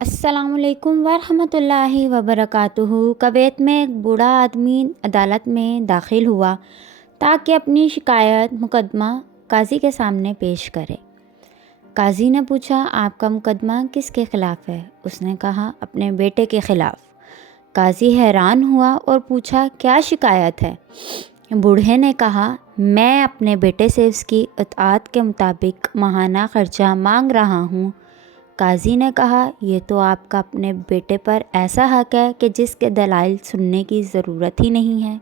अस्सलाम वालेकुम वरहमतुल्लाहि वबरकातुहू। कुवैत में एक बूढ़ा आदमी अदालत में दाखिल हुआ ताकि अपनी शिकायत मुकदमा काजी के सामने पेश करे। काजी ने पूछा, आपका मुकदमा किसके ख़िलाफ़ है? उसने कहा, अपने बेटे के ख़िलाफ़। काजी हैरान हुआ और पूछा, क्या शिकायत है? बूढ़े ने कहा, मैं अपने बेटे से उसकी इताअत के मुताबिक माहाना ख़र्चा मांग रहा हूँ। काजी ने कहा, ये तो आपका अपने बेटे पर ऐसा हक़ है कि जिसके दलाइल सुनने की ज़रूरत ही नहीं है।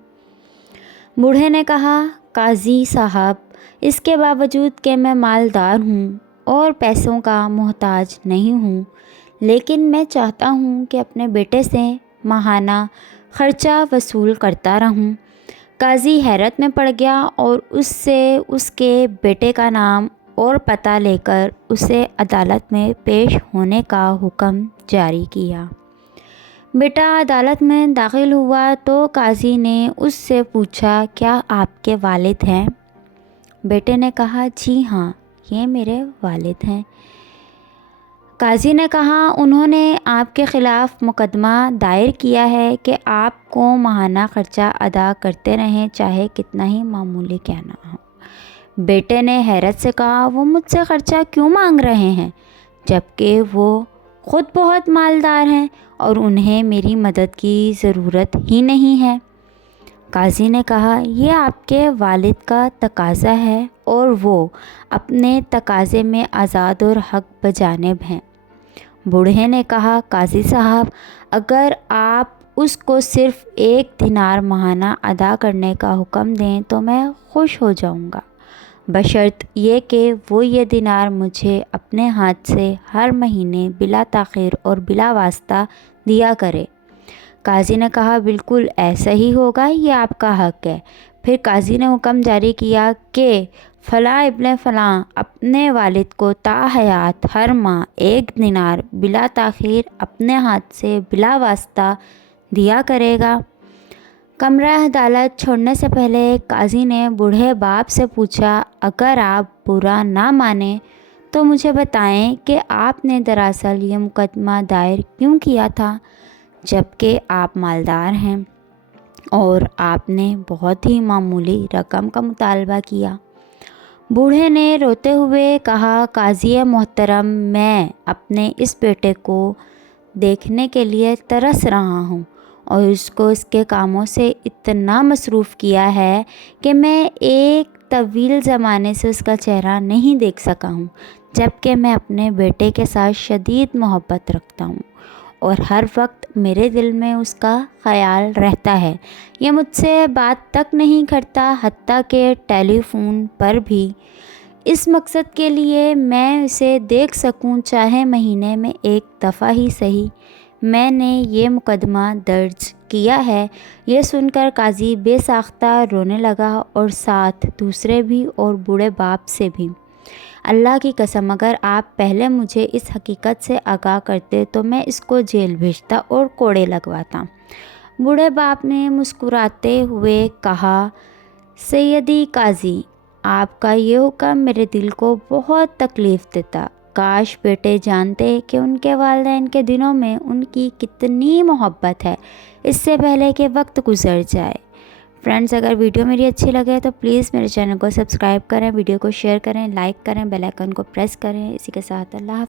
बूढ़े ने कहा, काजी साहब, इसके बावजूद कि मैं मालदार हूँ और पैसों का मोहताज नहीं हूँ, लेकिन मैं चाहता हूँ कि अपने बेटे से माहाना ख़र्चा वसूल करता रहूँ। काजी हैरत में पड़ गया और उससे उसके बेटे का नाम और पता लेकर उसे अदालत में पेश होने का हुक्म जारी किया। बेटा अदालत में दाखिल हुआ तो काजी ने उससे पूछा, क्या आपके वालिद हैं? बेटे ने कहा, जी हाँ, ये मेरे वालिद हैं। काजी ने कहा, उन्होंने आपके ख़िलाफ़ मुकदमा दायर किया है कि आपको माहाना ख़र्चा अदा करते रहें, चाहे कितना ही मामूली क्यों ना हो। बेटे ने हैरत से कहा, वो मुझसे ख़र्चा क्यों मांग रहे हैं, जबकि वो ख़ुद बहुत मालदार हैं और उन्हें मेरी मदद की ज़रूरत ही नहीं है। काजी ने कहा, यह आपके वालिद का तकाज़ा है और वो अपने तकाज़े में आज़ाद और हक़ बजानिब हैं। बूढ़े ने कहा, काजी साहब, अगर आप उसको सिर्फ़ 1 दिनार माहाना अदा करने का हुक्म दें तो मैं खुश हो जाऊंगा, बशर्त ये कि वो ये दिनार मुझे अपने हाथ से हर महीने बिला ताख़ीर और बिला वास्ता दिया करे। काजी ने कहा, बिल्कुल ऐसा ही होगा, ये आपका हक़ है। फिर काजी ने हुक्म जारी किया कि फ़लाँ इब्न फ़लाँ अपने वालिद को ताहयात हर माह 1 दिनार बिला ताख़ीर अपने हाथ से बिला वास्ता दिया करेगा। कमरा अदालत छोड़ने से पहले काजी ने बूढ़े बाप से पूछा, अगर आप बुरा ना माने तो मुझे बताएं कि आपने दरअसल ये मुकदमा दायर क्यों किया था, जबकि आप मालदार हैं और आपने बहुत ही मामूली रकम का मुतालबा किया। बूढ़े ने रोते हुए कहा, काज़ी मोहतरम, मैं अपने इस बेटे को देखने के लिए तरस रहा हूँ और उसको इसके कामों से इतना मसरूफ़ किया है कि मैं एक तवील ज़माने से उसका चेहरा नहीं देख सका हूँ, जबकि मैं अपने बेटे के साथ शदीद मोहब्बत रखता हूँ और हर वक्त मेरे दिल में उसका ख़याल रहता है। ये मुझसे बात तक नहीं करता, हत्ता कि टेलीफ़ोन पर भी। इस मकसद के लिए मैं उसे देख सकूं, चाहे महीने में 1 दफ़ा ही सही। मैंने ये मुकदमा दर्ज किया है। ये सुनकर काजी बेसाख्ता रोने लगा और साथ दूसरे भी और बूढ़े बाप से भी। अल्लाह की कसम, अगर आप पहले मुझे इस हकीकत से आगाह करते तो मैं इसको जेल भेजता और कोड़े लगवाता। बूढ़े बाप ने मुस्कुराते हुए कहा, सैयदी काजी, आपका ये हुक्म मेरे दिल को बहुत तकलीफ़ देता। काश बेटे जानते कि उनके वालिदैन के दिनों में उनकी कितनी मोहब्बत है, इससे पहले कि वक्त गुज़र जाए। फ्रेंड्स, अगर वीडियो मेरी अच्छी लगे तो प्लीज़ मेरे चैनल को सब्सक्राइब करें, वीडियो को शेयर करें, लाइक करें, बेल आइकन को प्रेस करें। इसी के साथ अल्लाह।